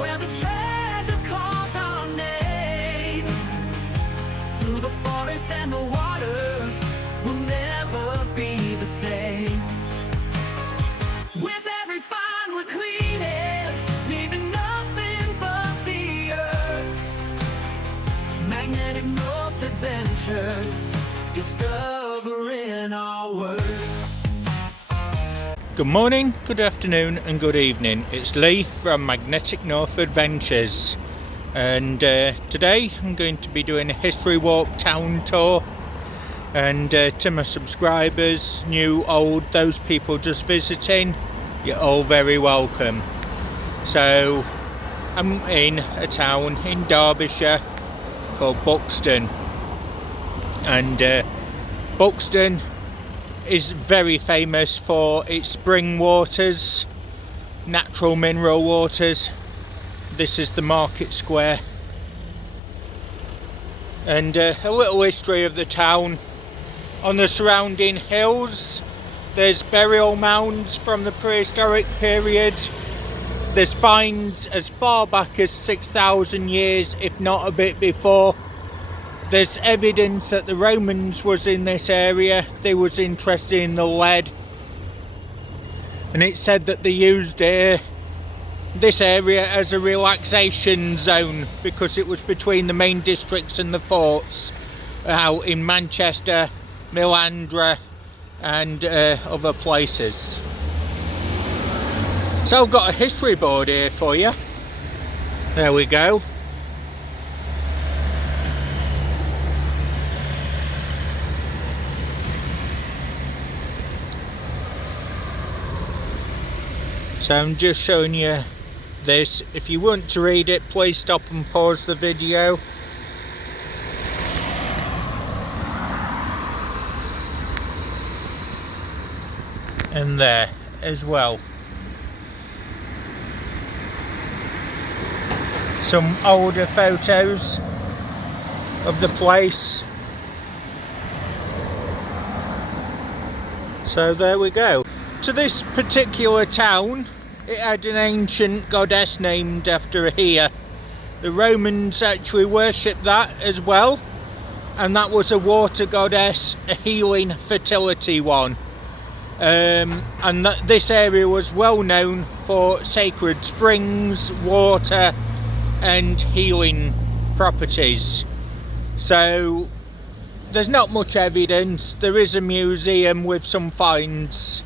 where the treasure calls our name. Through the forests and the waters, we'll never be the same. With every find we're cleaning, leaving nothing but the earth. Magnetic North Adventures, discovering our world. Good morning, good afternoon and good evening. It's Lee from Magnetic North Adventures, and today I'm going to be doing a history walk town tour. And to my subscribers, new, old, those people just visiting, you're all very welcome. So I'm in a town in Derbyshire called Buxton, and Buxton is very famous for its spring waters, natural mineral waters. This is the market square, and a little history of the town. On the surrounding hills there's burial mounds from the prehistoric period. There's finds as far back as 6,000 years, if not a bit before. There's evidence that the Romans was in this area. They was interested in the lead, and it's said that they used this area as a relaxation zone because it was between the main districts and the forts out in Manchester, Milandra and other places. So I've got a history board here for you. There we go. So I'm just showing you this. If you want to read it, please stop and pause the video. And there as well. Some older photos of the place. So there we go. To this particular town, it had an ancient goddess named after here. The Romans actually worshipped that as well, and that was a water goddess, a healing fertility one. And this area was well known for sacred springs, water and healing properties. So there's not much evidence. There is a museum with some finds,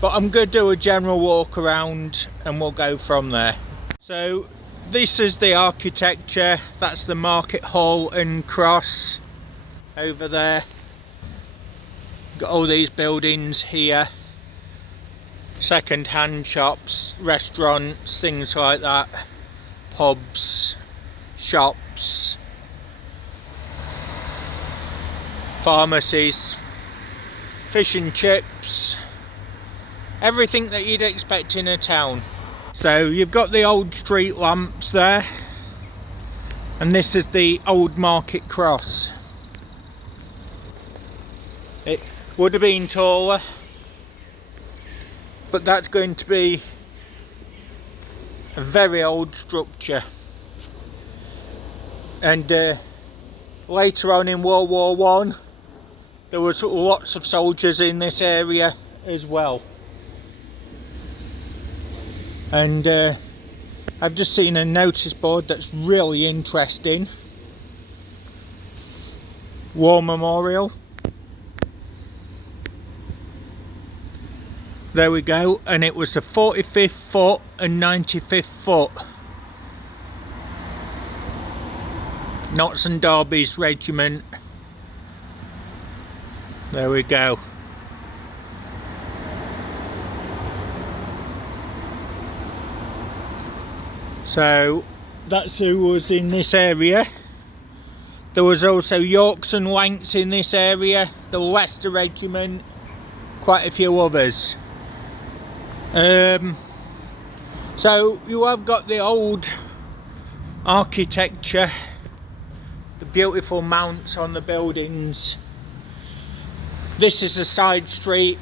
but I'm going to do a general walk around and we'll go from there. So this is the architecture. That's the Market Hall and Cross over there. Got all these buildings here, second-hand shops, restaurants, things like that, pubs, shops, pharmacies, fish and chips, everything that you'd expect in a town. So you've got the old street lamps there, and this is the old Market Cross. It would have been taller, but that's going to be a very old structure. And later on in World War I, there was lots of soldiers in this area as well. And I've just seen a notice board that's really interesting. War Memorial. There we go, and it was the 45th foot and 95th foot Notts and Derby's regiment. There we go. So that's who was in this area. There was also Yorks and Lancs in this area, the Leicester regiment, quite a few others. So you have got the old architecture, the beautiful mounts on the buildings. This is a side street,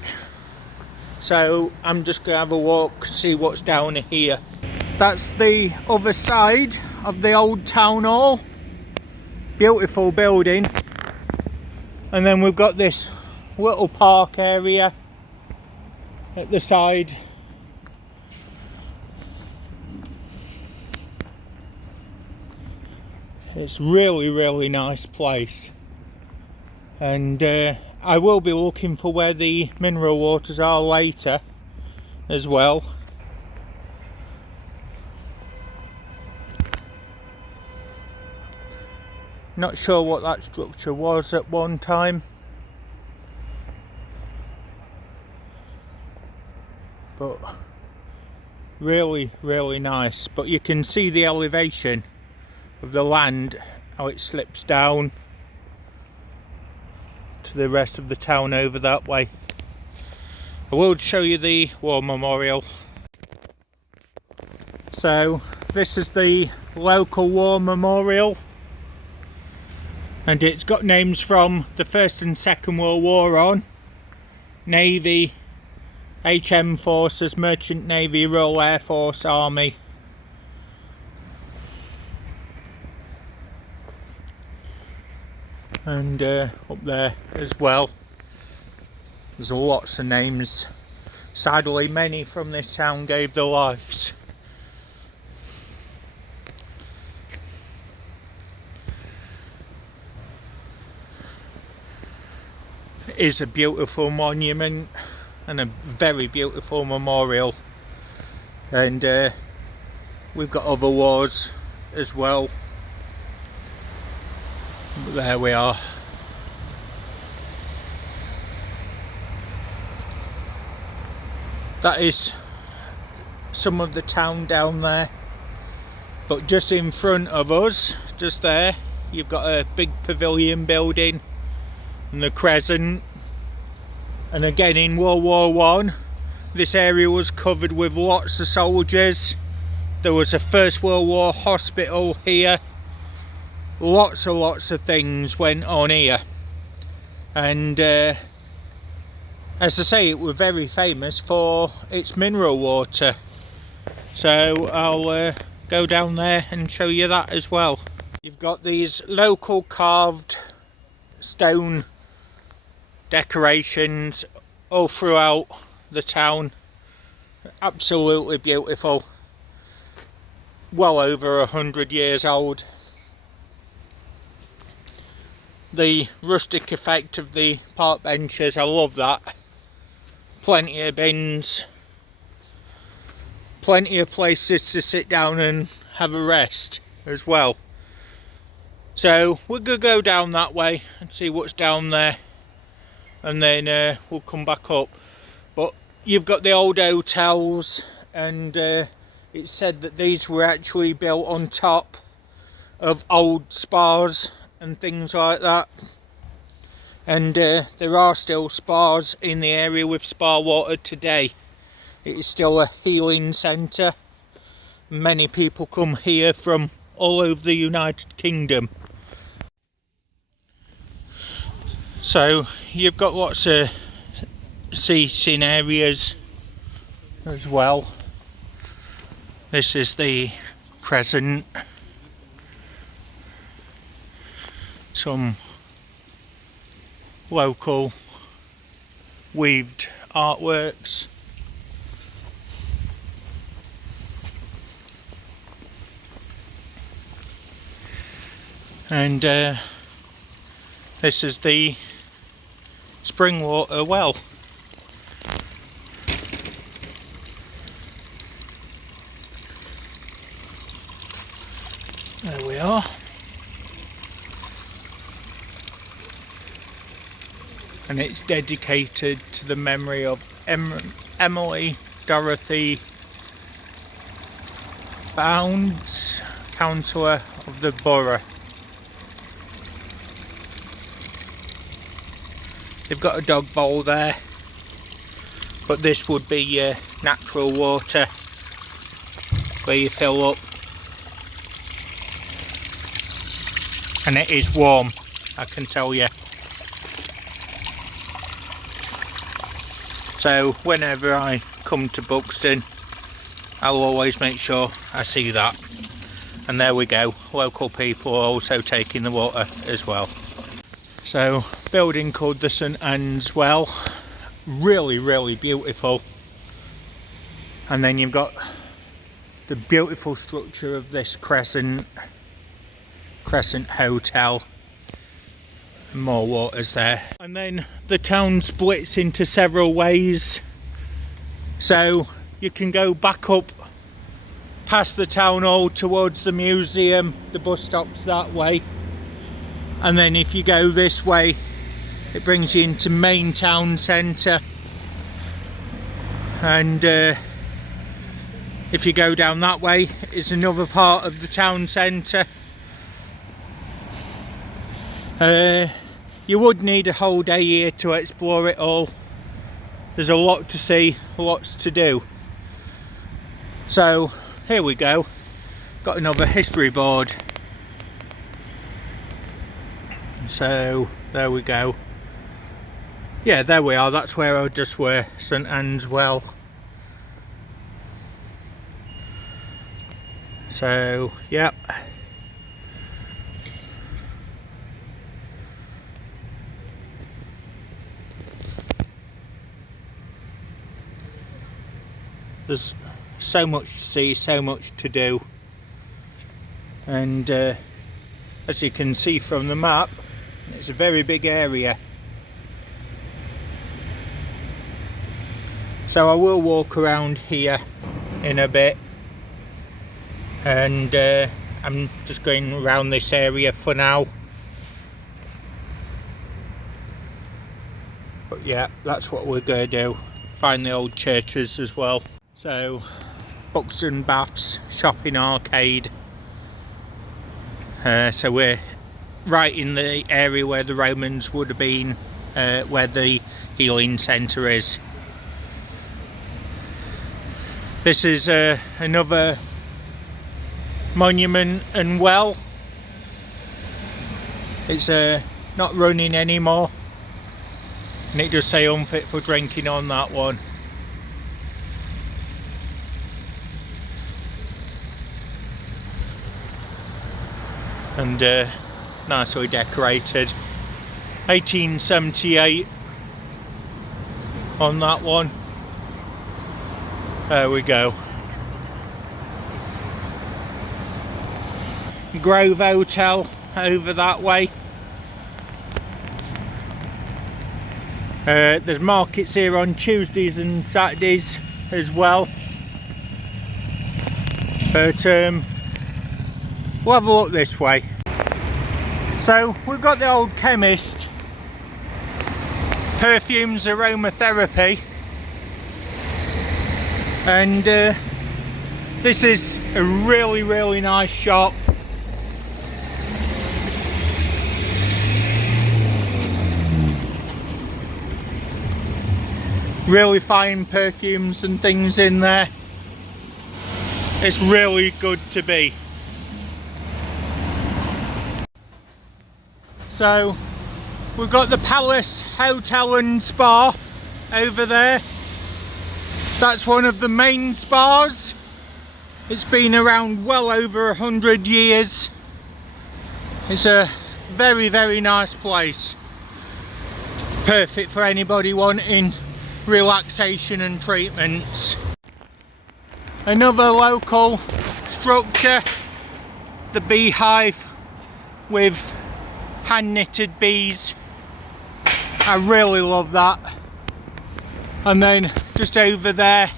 so I'm just gonna have a walk, see what's down here. That's the other side of the old town hall. Beautiful building. And then we've got this little park area at the side. It's really nice place, and I will be looking for where the mineral waters are later as well. Not sure what that structure was at one time, but really nice. But you can see the elevation of the land, how it slips down to the rest of the town over that way. I will show you the war memorial. So this is the local war memorial, and it's got names from the First and Second World War on. Navy, HM Forces, Merchant Navy, Royal Air Force, Army. And up there as well, there's lots of names. Sadly, many from this town gave their lives. It is a beautiful monument and a very beautiful memorial, and we've got other wars as well. But there we are. That is some of the town down there, but just in front of us, just there, you've got a big pavilion building and the crescent. And again, in World War I, this area was covered with lots of soldiers. There was a First World War hospital here. Lots of things went on here, and as I say, it was very famous for its mineral water. So I'll go down there and show you that as well. You've got these local carved stone decorations all throughout the town. Absolutely beautiful. Well over 100 years old. The rustic effect of the park benches, I love that. Plenty of bins, plenty of places to sit down and have a rest as well. So we're going to go down that way and see what's down there, and then we'll come back up. But you've got the old hotels, and it's said that these were actually built on top of old spas and things like that, and there are still spas in the area with spa water today. It is still a healing centre. Many people come here from all over the United Kingdom. So you've got lots of seating areas as well. This is the crescent. Some local weaved artworks. And this is the spring water well. There we are. And it's dedicated to the memory of Emily Dorothy Bounds, councillor of the borough. They've got a dog bowl there, but this would be natural water where you fill up, and it is warm, I can tell you. So whenever I come to Buxton, I'll always make sure I see that. And there we go, local people are also taking the water as well. So, building called the St Anne's Well, really beautiful. And then you've got the beautiful structure of this Crescent Hotel. More waters there. And then the town splits into several ways. So you can go back up past the town hall towards the museum, the bus stop's that way. And then if you go this way, it brings you into main town centre. And if you go down that way, it's another part of the town centre. You would need a whole day here to explore it all. There's a lot to see, lots to do. So here we go, got another history board. So there we go. Yeah, there we are, that's where I just were, St Anne's Well. So, yep. There's so much to see, so much to do. And as you can see from the map, it's a very big area. So I will walk around here in a bit. And I'm just going around this area for now. But yeah, that's what we're going to do. Find the old churches as well. So, Buxton Baths Shopping Arcade. So we're right in the area where the Romans would have been, where the healing centre is. This is another monument and well. It's not running anymore, and it does say unfit for drinking on that one. And nicely decorated. 1878 on that one. There we go. Grove Hotel over that way. There's markets here on Tuesdays and Saturdays as well. But we'll have a look this way. So we've got the old chemist, perfumes aromatherapy, and this is a really nice shop. Really fine perfumes and things in there. It's really good to be. So we've got the Palace Hotel and Spa over there. That's one of the main spas. It's been around well over 100 years. It's a very nice place. Perfect for anybody wanting relaxation and treatments. Another local structure, the beehive with hand knitted bees. I really love that. And then just over there,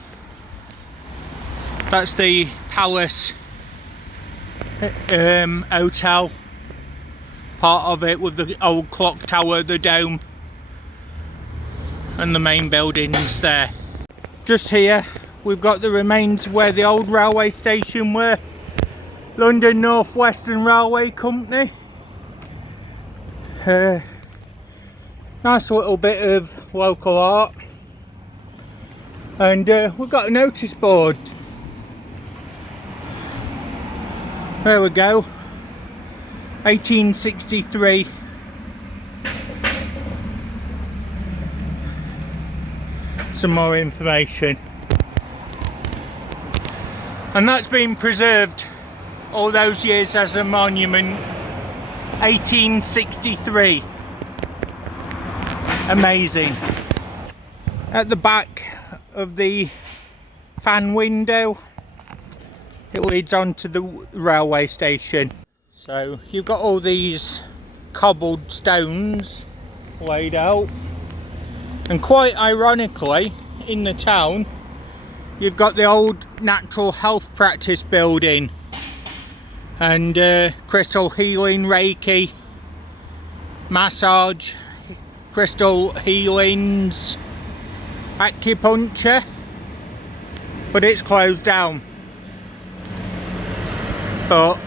that's the Palace Hotel, part of it, with the old clock tower, the dome, and the main buildings there. Just here we've got the remains where the old railway station were, London North Western Railway Company. Nice little bit of local art. And we've got a notice board. There we go, 1863. Some more information. And that's been preserved all those years as a monument. 1863. Amazing. At the back of the fan window, it leads on to the railway station. So you've got all these cobbled stones laid out, and quite ironically, in the town you've got the old natural health practice building and crystal healing, Reiki, massage, crystal healings, acupuncture, but it's closed down. But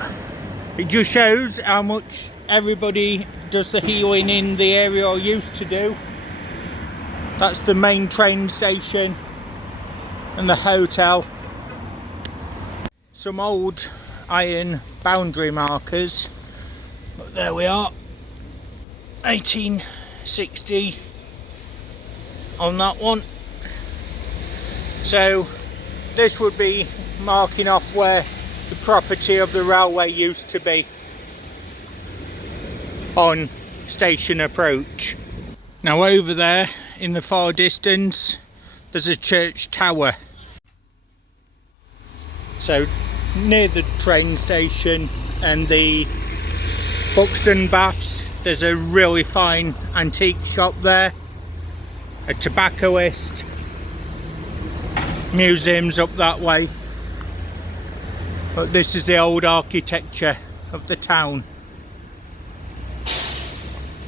it just shows how much everybody does the healing in the area, or used to do. That's the main train station and the hotel. Some old iron boundary markers, but there we are, 1860 on that one. So this would be marking off where the property of the railway used to be on station approach. Now over there in the far distance there's a church tower. So near the train station and the Buxton Baths there's a really fine antique shop there, a tobacconist, museums up that way. But this is the old architecture of the town.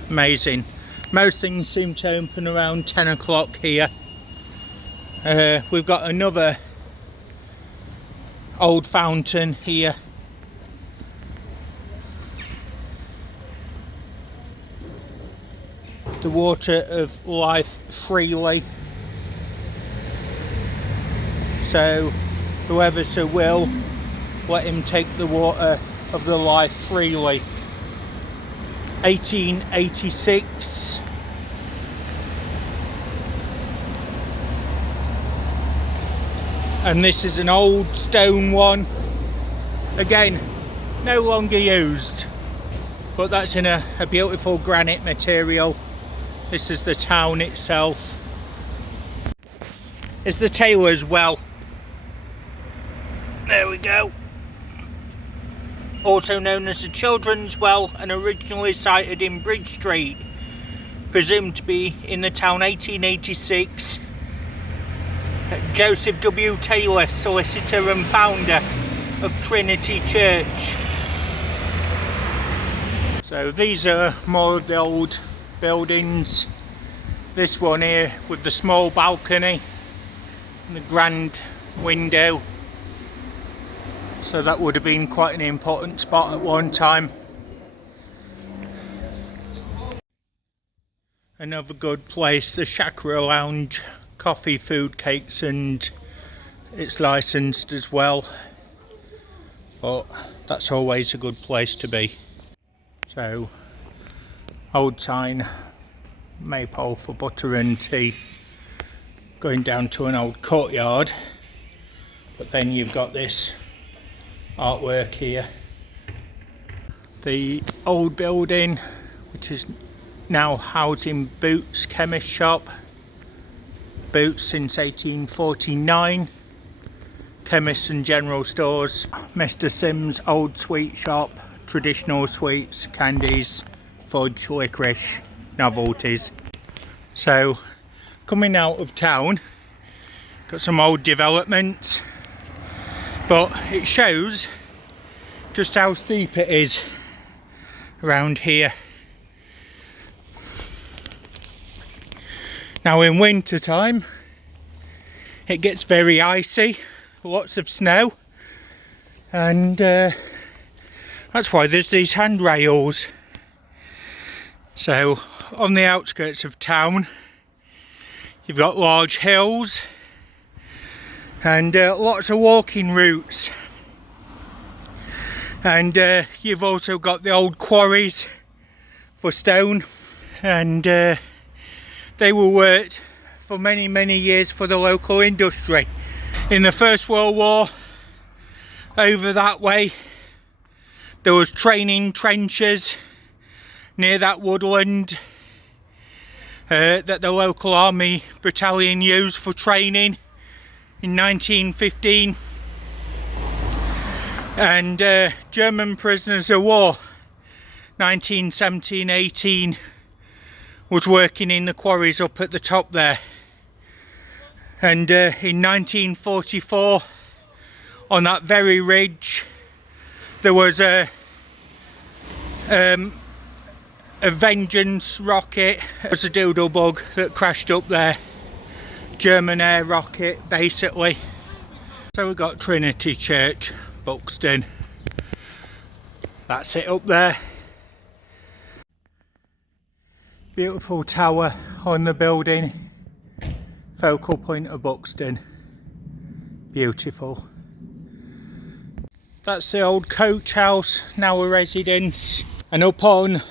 Amazing. Most things seem to open around 10 o'clock here. We've got another old fountain here. The water of life freely. So whoever so will, let him take the water of the life freely. 1886. And this is an old stone one, again no longer used, but that's in a beautiful granite material. This is the town itself. It's the Taylor's Well. There we go. Also known as the Children's Well, and originally sited in Bridge Street, presumed to be in the town 1886. Joseph W. Taylor, solicitor and founder of Trinity Church. So these are more of the old buildings. This one here with the small balcony and the grand window. So that would have been quite an important spot at one time. Another good place, the Chakra Lounge. Coffee, food, cakes, and it's licensed as well, but that's always a good place to be. So old sign, maypole for butter and tea, going down to an old courtyard. But then you've got this artwork here, the old building which is now housing Boots chemist shop. Boots since 1849, chemists and general stores. Mr. Sims old sweet shop, traditional sweets, candies, fudge, licorice, novelties. So coming out of town, got some old developments, but it shows just how steep it is around here. Now in winter time it gets very icy, lots of snow, and that's why there's these handrails. So on the outskirts of town you've got large hills and lots of walking routes, and you've also got the old quarries for stone, and they were worked for many years for the local industry. In the First World War over that way there was training trenches near that woodland that the local army battalion used for training in 1915. And German prisoners of war 1917-18 was working in the quarries up at the top there. And in 1944 on that very ridge there was a Vengeance rocket. It was a doodlebug that crashed up there. German air rocket basically. So we've got Trinity Church, Buxton. That's it up there. Beautiful tower on the building. Focal point of Buxton. Beautiful. That's the old coach house, now a residence. And up on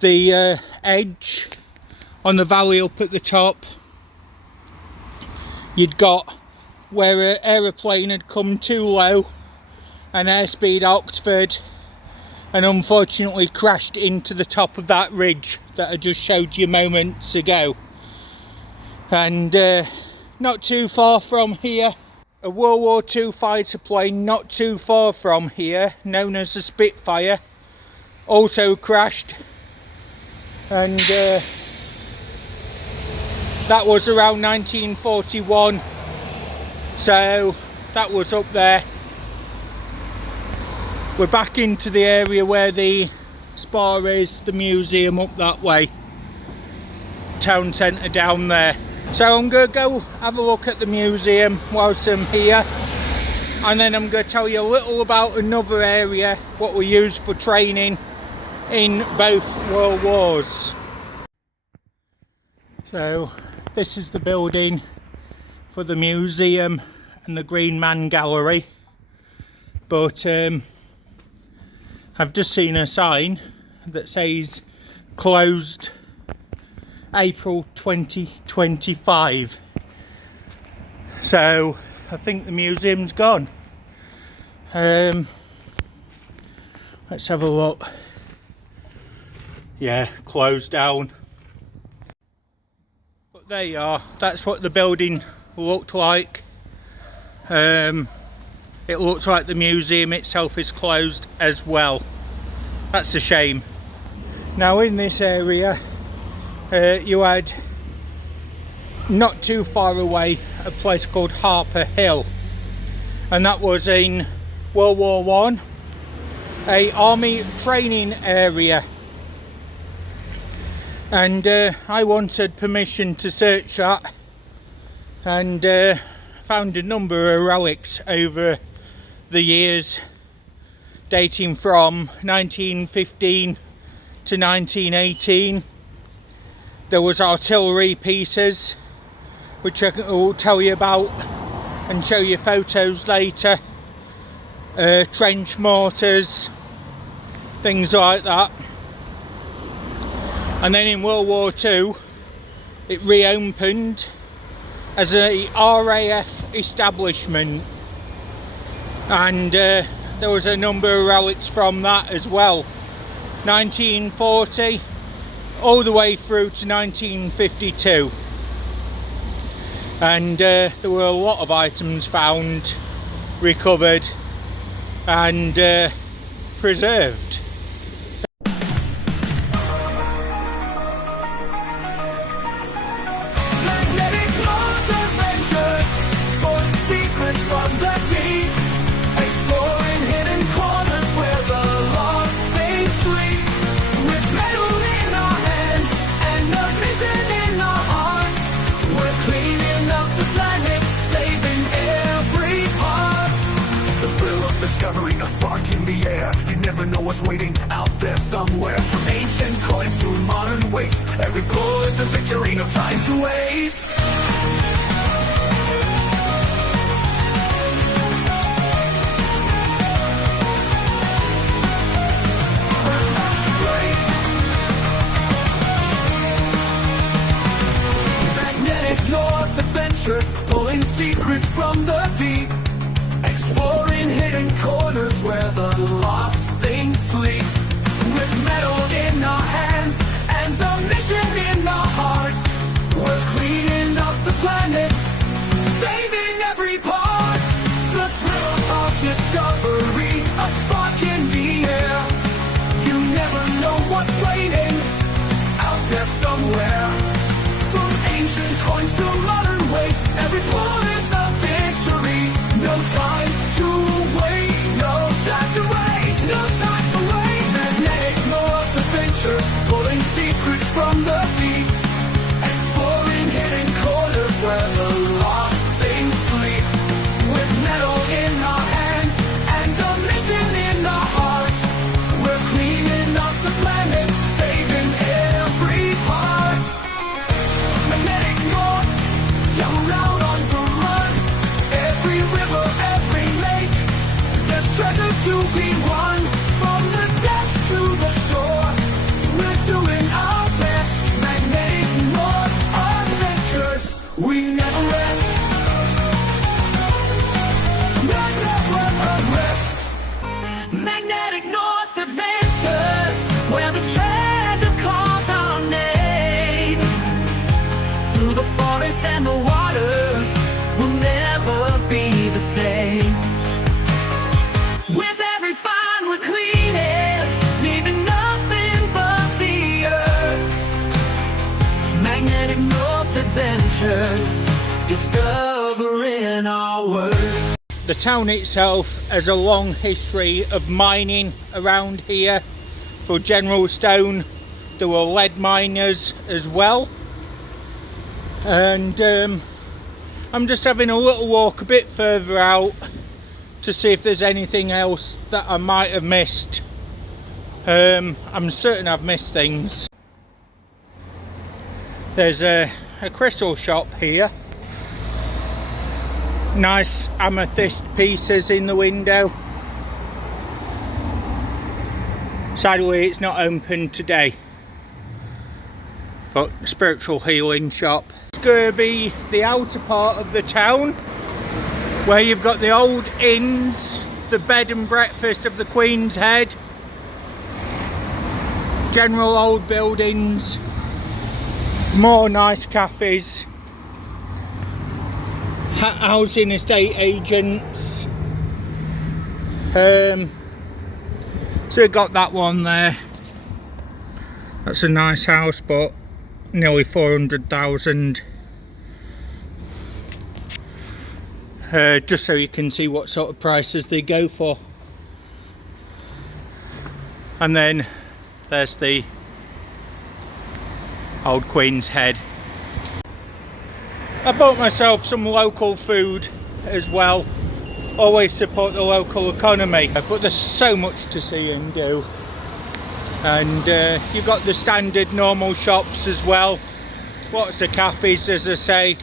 the edge, on the valley up at the top, you'd got where an aeroplane had come too low, an Airspeed Oxford, and unfortunately crashed into the top of that ridge that I just showed you moments ago. And not too far from here, a World War II fighter plane not too far from here, known as the Spitfire, also crashed. And that was around 1941, so that was up there. We're back into the area where the spa is, the museum up that way, town centre down there. So I'm going to go have a look at the museum whilst I'm here, and then I'm going to tell you a little about another area what we used for training in both World Wars. So this is the building for the museum and the Green Man Gallery, but I've just seen a sign that says closed April 2025, so I think the museum's gone. Let's have a look. Yeah, closed down. But there you are, that's what the building looked like. It looks like the museum itself is closed as well. That's a shame. Now in this area you had, not too far away, a place called Harper Hill, and that was in World War I, a army training area. And I wanted permission to search that, and found a number of relics over the years, dating from 1915 to 1918. There was artillery pieces, which I will tell you about and show you photos later, trench mortars, things like that. And then in World War II it reopened as a RAF establishment, and there was a number of relics from that as well, 1940 all the way through to 1952, and there were a lot of items found, recovered and preserved. Discovering a spark in the air, you never know what's waiting out there somewhere. From ancient coins to modern waste, every pull is a victory, no time to waste. Magnetic North adventures, pulling secrets from the deep, exploring the same. With every find we're cleaning, leaving nothing but the earth. Magnetic North Adventures, discovering our world. The town itself has a long history of mining around here. For General Stone, there were lead miners as well. And I'm just having a little walk a bit further out to see if there's anything else that I might have missed. I'm certain I've missed things. There's a crystal shop here. Nice amethyst pieces in the window. Sadly it's not open today, but spiritual healing shop. It's going to be the outer part of the town where you've got the old inns, the bed and breakfast of the Queen's Head, general old buildings, more nice cafes, housing estate agents. So we've got that one there. That's a nice house, but nearly 400,000. Just so you can see what sort of prices they go for. And then there's the old Queen's Head. I bought myself some local food as well. Always support the local economy, but there's so much to see and do. And you've got the standard normal shops as well. Lots of cafes, as I say.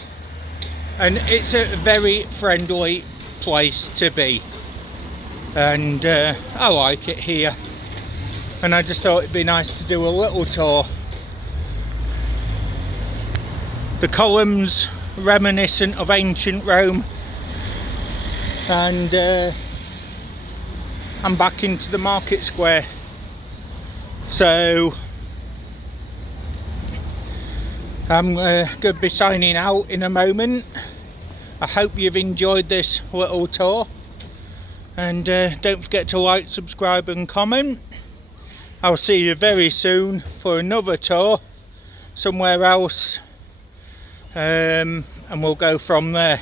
And it's a very friendly place to be. And I like it here. And I just thought it'd be nice to do a little tour. The columns reminiscent of ancient Rome. And I'm back into the market square. So I'm going to be signing out in a moment. I hope you've enjoyed this little tour, and don't forget to like, subscribe and comment. I'll see you very soon for another tour somewhere else, and we'll go from there.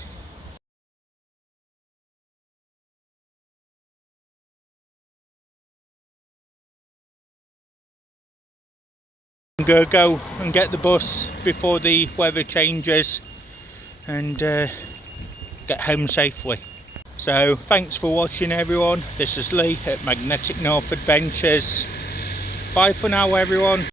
I'm going to go and get the bus before the weather changes and get home safely. So thanks for watching everyone. This is Lee at Magnetic North Adventures. Bye for now everyone.